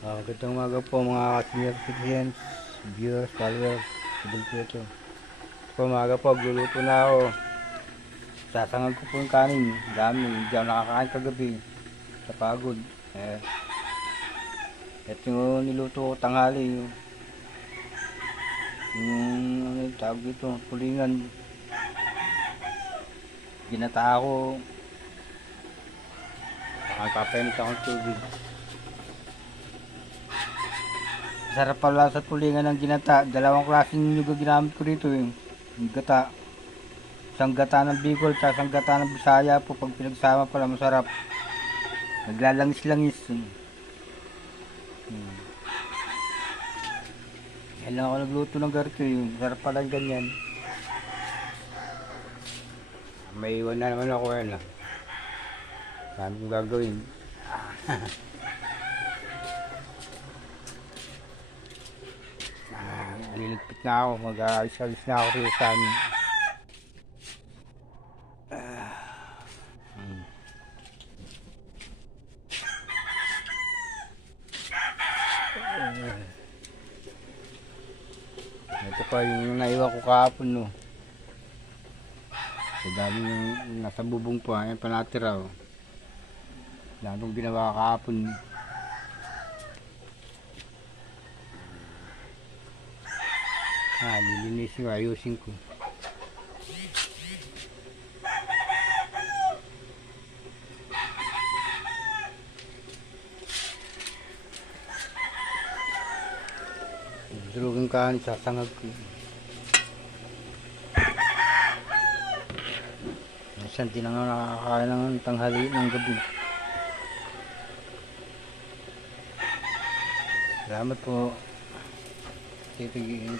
Magandang umaga po mga senior citizens, viewers, followers, Idol Creator. Po umaga po, gluluto na ako. Sasangag ko po yung kanin. Dami, hindi ako nakakain kagabi. Sa pagod. Ito yung niluto ko tanghali. Yung ano yung tawag dito, pulingan. Ginata ako. Nakakapainit akong tubig. Sarap pala sa tulingan ng ginata. Dalawang klaseng yung ginamit ko dito eh. Yung gata. Isang gata ng Bicol at isang gata ng Bisaya po. Pag pinagsama pala masarap. Naglalangis-langis. Yan lang ako nagluto ng garito yun. Sarap pala yung ganyan. May iwan na naman ako yan ah. Dami kong gagawin. Liligpit na ako, mag-aalis-alis na ako rin sa amin. Ito pa yung naiwan ko kahapon no. So dami yung nasa bubong po, ayan pa natira oh. Dami ginawa kahapon. Lilinisin ko, ayusin ko. Durugin kanin, sasangag ko. Minsan di na nga nakakain ng tanghali ng gabi. Salamat po. Titigil.